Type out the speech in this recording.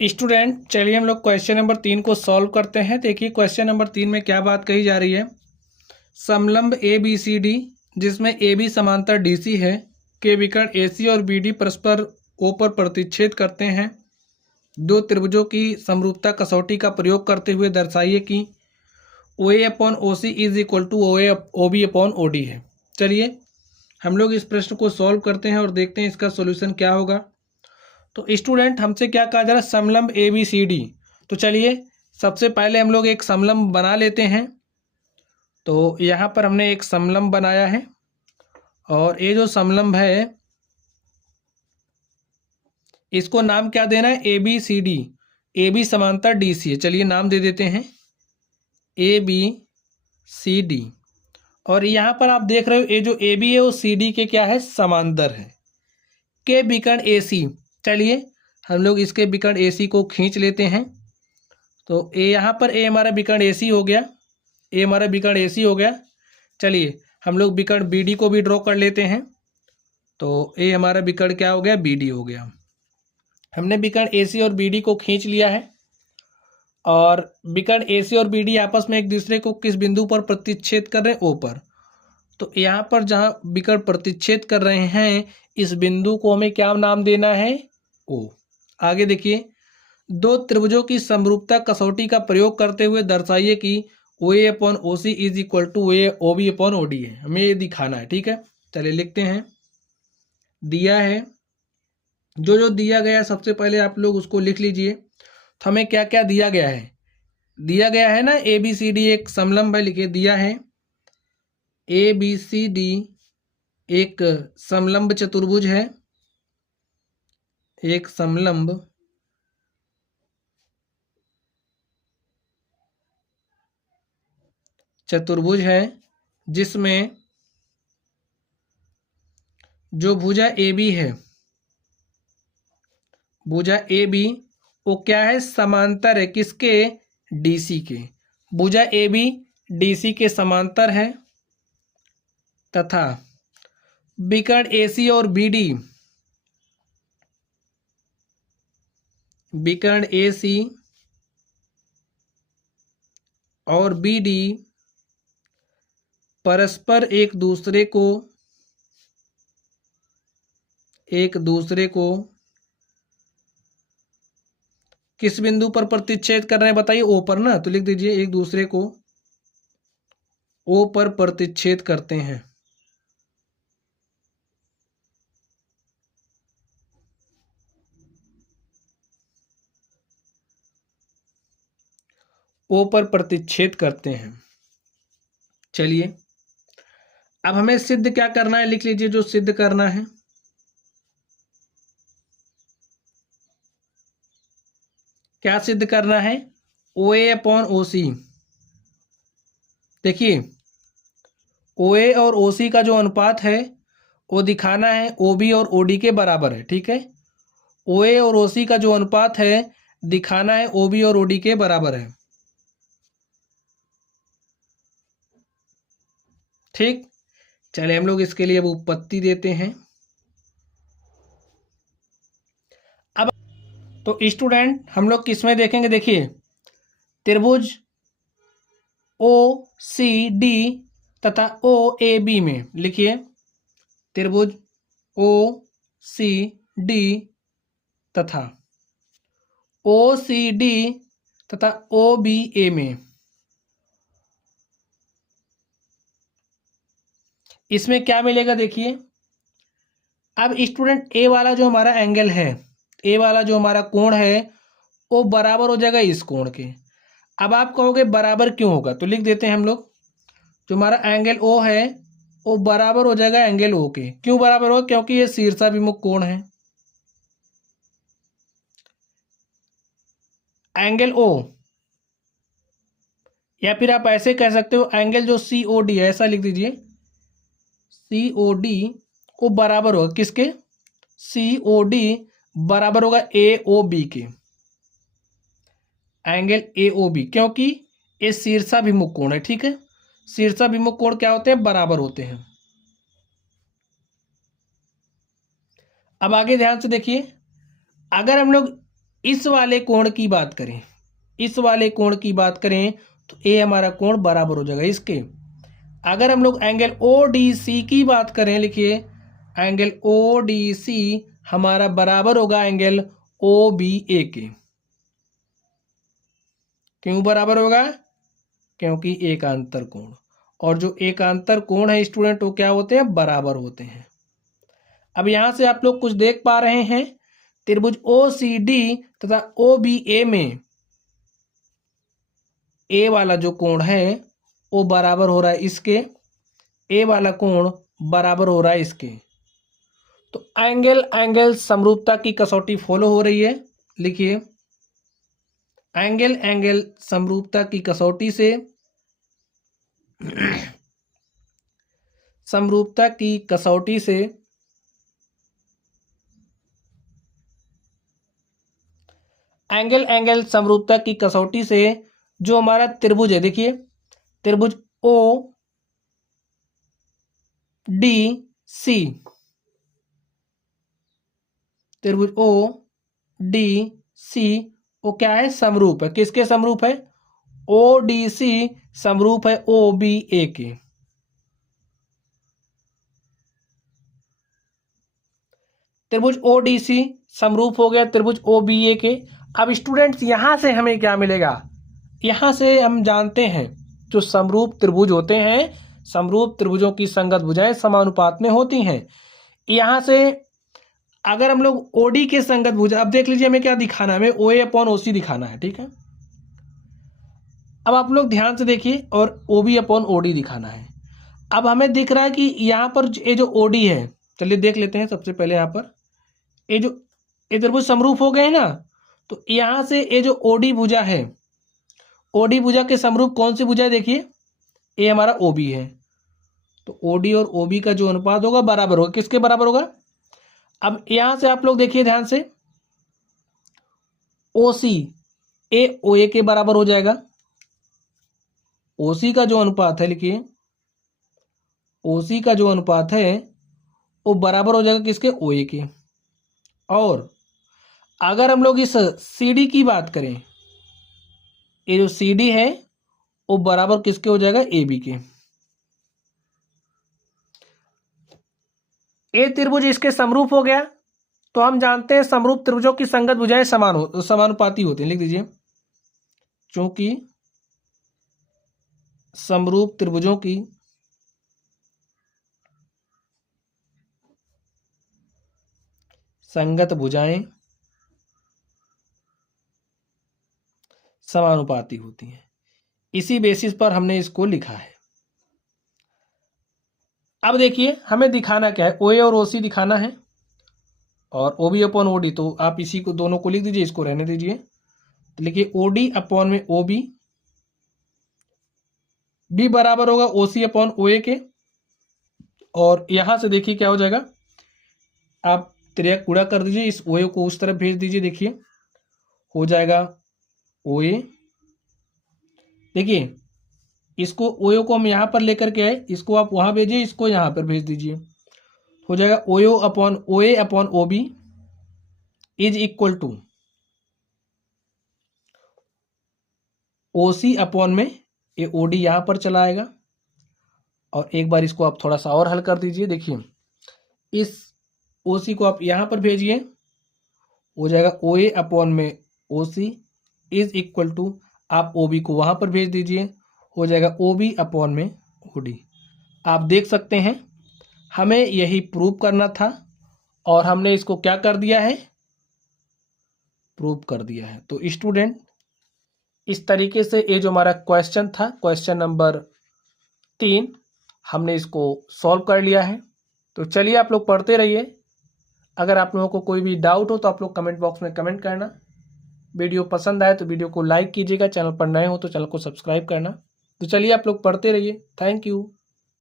Student चलिए हम लोग क्वेश्चन नंबर 3 को सॉल्व करते हैं। देखिए क्वेश्चन नंबर 3 में क्या बात कही जा रही है। समलंब ए बी सी डी जिसमें ए बी समांतर डी सी है के विकर्ण ए सी और बी डी परस्पर ओ पर प्रतिच्छेद करते हैं। दो त्रिभुजों की समरूपता कसौटी का प्रयोग करते हुए दर्शाइए कि O A upon O C is equal to O B upon O D है। चलिए हम लोग इस प्रश्न को सॉल्व करते हैं और देखते हैं इसका सॉल्यूशन क्या होगा। तो स्टूडेंट हमसे क्या कहा जा रहा है, समलंब ए बी सी डी। तो चलिए सबसे पहले हम लोग एक समलंब बना लेते हैं। तो यहाँ पर हमने एक समलंब बनाया है और ये जो समलंब है इसको नाम क्या देना है, A B C D. A B समांतर डी सी है, चलिए नाम दे देते हैं ए बी सी डी। और यहाँ पर आप देख रहे हो ये जो ए बी है वो सी डी के क्या है, समांतर है। के विकर्ण ए सी, चलिए हम लोग इसके विकर्ण ए सी को खींच लेते हैं। तो ए यहाँ पर ए हमारा विकर्ण ए सी हो गया, ए हमारा विकर्ण ए सी हो गया। चलिए हम लोग विकर्ण बी डी को भी ड्रॉ कर लेते हैं। तो ए हमारा विकर्ण क्या हो गया, बी डी हो गया। हमने विकर्ण ए सी और बी डी को खींच लिया है और विकर्ण ए सी और बी डी आपस में एक दूसरे को किस बिंदु पर प्रतिच्छेद कर रहे हैं, ओ पर। तो यहाँ पर जहाँ विकर्ण प्रतिच्छेद कर रहे हैं इस बिंदु को हमें क्या नाम देना है, ओ। आगे देखिए, दो त्रिभुजों की समरूपता कसौटी का प्रयोग करते हुए दर्शाइए कि O A upon O C is equal to O B upon O D है। हमें ये दिखाना है, ठीक है। चलिए लिखते हैं, दिया है जो जो दिया गया है सबसे पहले आप लोग उसको लिख लीजिए। तो हमें क्या क्या दिया गया है, दिया गया है ना ए बी सी डी एक समलंब है, लिखिए दिया है ए बी सी डी एक समलंब चतुर्भुज है, एक समलंब चतुर्भुज है जिसमें जो भुजा ए बी है, भुजा ए बी वो क्या है, समांतर है किसके, डीसी के। भुजा ए बी डीसी के समांतर है तथा विकर्ण एसी और बीडी, विकर्ण एसी और बीडी परस्पर एक दूसरे को किस बिंदु पर प्रतिच्छेद कर रहे हैं बताइए, ओ पर ना। तो लिख दीजिए एक दूसरे को ओ पर प्रतिच्छेद करते हैं। ओ पर प्रतिच्छेद करते हैं। चलिए अब हमें सिद्ध क्या करना है, लिख लीजिए जो सिद्ध करना है। क्या सिद्ध करना है, ओ ए अपॉन ओ सी। देखिए ओ ए और ओ सी का जो अनुपात है वो दिखाना है ओ बी और ओ डी के बराबर है, ठीक है। ओ ए और ओ सी का जो अनुपात है दिखाना है ओ बी और ओ डी के बराबर है, ठीक। चलिए हम लोग इसके लिए अब उत्पत्ति देते हैं। अब तो स्टूडेंट हम लोग किसमें देखेंगे, देखिए त्रिभुज ओ सी डी तथा ओ ए बी में, लिखिए त्रिभुज ओ सी डी तथा ओ सी डी तथा ओ बी ए में। इसमें क्या मिलेगा, देखिए अब स्टूडेंट ए वाला जो हमारा एंगल है, ए वाला जो हमारा कोण है वो बराबर हो जाएगा इस कोण के। अब आप कहोगे बराबर क्यों होगा, तो लिख देते हैं हम लोग जो हमारा एंगल ओ है वो बराबर हो जाएगा एंगल ओ के। क्यों बराबर होगा, क्योंकि ये शीर्षाभिमुख कोण है। एंगल ओ, या फिर आप ऐसे कह सकते हो एंगल जो सी ओ डी है, ऐसा लिख दीजिए सी ओ डी को बराबर होगा किसके, सी ओ डी बराबर होगा ए ओ बी के। एंगल ए ओ बी, क्योंकि ये शीर्षाभिमुख कोण है, ठीक है। शीर्षाभिमुख कोण क्या होते हैं, बराबर होते हैं। अब आगे ध्यान से देखिए, अगर हम लोग इस वाले कोण की बात करें, इस वाले कोण की बात करें तो ए हमारा कोण बराबर हो जाएगा इसके। अगर हम लोग एंगल ओ डी सी की बात करें, लिखिए एंगल ओ डी सी हमारा बराबर होगा एंगल ओ बी ए के। क्यों बराबर होगा? क्योंकि एकांतर कोण, और जो एकांतर कोण है स्टूडेंट वो क्या होते हैं? बराबर होते हैं। अब यहां से आप लोग कुछ देख पा रहे हैं, त्रिभुज ओ सी डी तथा ओ बी ए में ए वाला जो कोण है वो बराबर हो रहा है इसके, ए वाला कोण बराबर हो रहा है इसके। तो एंगल समरूपता की कसौटी फॉलो हो रही है। लिखिए एंगल समरूपता की कसौटी से समरूपता की कसौटी से एंगल समरूपता की कसौटी से जो हमारा त्रिभुज है, देखिए त्रिभुज ओ डी सी, त्रिभुज ओ डी सी वो क्या है? समरूप है। किसके समरूप है? ओ डी सी समरूप है ओ बी ए के। त्रिभुज ओ डी सी समरूप हो गया त्रिभुज ओ बी ए के। अब स्टूडेंट्स यहां से हमें क्या मिलेगा? यहां से हम जानते हैं जो समरूप त्रिभुज होते हैं, समरूप त्रिभुजों की संगत भुजाएं समानुपात में होती हैं। यहां से अगर हम लोग ओडी के संगत भुजा, अब देख लीजिए हमें क्या दिखाना है, हमें ओ ए अपॉन ओ सी दिखाना है, ठीक है। अब आप लोग ध्यान से देखिए, और O B upon O D दिखाना है। अब हमें दिख रहा है कि यहाँ पर ये जो ओ डी है, चलिए देख लेते हैं सबसे पहले। यहाँ पर ये जो ये त्रिभुज समरूप हो गए हैं ना, तो यहाँ से ये जो ओडी भुजा है, ओडी भुजा के समरूप कौन सी भुजा है? देखिए ये हमारा ओबी है, तो ओडी और ओबी का जो अनुपात होगा बराबर होगा। किसके बराबर होगा? अब यहां से आप लोग देखिए ध्यान से, ओसी ए ओ ए के बराबर हो जाएगा। ओसी का जो अनुपात है, लिखिए ओसी का जो अनुपात है वो बराबर हो जाएगा किसके? ओ ए के। और अगर हम लोग इस सी डी की बात करें, ये जो सी डी है वो बराबर किसके हो जाएगा? ए बी के। ए त्रिभुज इसके समरूप हो गया, तो हम जानते हैं समरूप त्रिभुजों की संगत भुजाएं समानुपाती होती हैं। लिख दीजिए क्योंकि समरूप त्रिभुजों की संगत भुजाएं समानुपाती होती हैं, इसी बेसिस पर हमने इसको लिखा है। अब देखिए हमें दिखाना क्या है? ओ ए और ओ सी दिखाना है, और O B upon O D, तो आप इसी को दोनों को लिख दीजिए, इसको रहने दीजिए। तो लिखिए ओ डी अपॉन में ओ बी बराबर होगा ओ सी अपॉन ओ ए के। और यहां से देखिए क्या हो जाएगा, आप त्रिज्या गुणा कर दीजिए, इस ओ ए को उस तरफ भेज दीजिए, देखिए हो जाएगा ओ ए। देखिए इसको ओ ए को हम यहाँ पर लेकर के आए, इसको आप वहाँ भेजिए, इसको यहाँ पर भेज दीजिए, हो जाएगा O A upon O B is equal to O C upon में ये ओ डी यहाँ पर चला आएगा। और एक बार इसको आप थोड़ा सा और हल कर दीजिए, देखिए इस ओ सी को आप यहाँ पर भेजिए, हो जाएगा ओ ए अपॉन में ओ सी इज इक्वल टू, आप ओ बी को वहाँ पर भेज दीजिए, हो जाएगा ओ बी अपॉन में ओ डी। आप देख सकते हैं हमें यही प्रूव करना था, और हमने इसको क्या कर दिया है? प्रूव कर दिया है। तो स्टूडेंट इस तरीके से ये जो हमारा क्वेश्चन था, क्वेश्चन नंबर 3, हमने इसको सॉल्व कर लिया है। तो चलिए आप लोग पढ़ते रहिए। अगर आप लोगों को कोई भी डाउट हो तो आप लोग कमेंट बॉक्स में कमेंट करना। वीडियो पसंद आए तो वीडियो को लाइक कीजिएगा, चैनल पर नए हो तो चैनल को सब्सक्राइब करना। तो चलिए आप लोग पढ़ते रहिए। Thank you.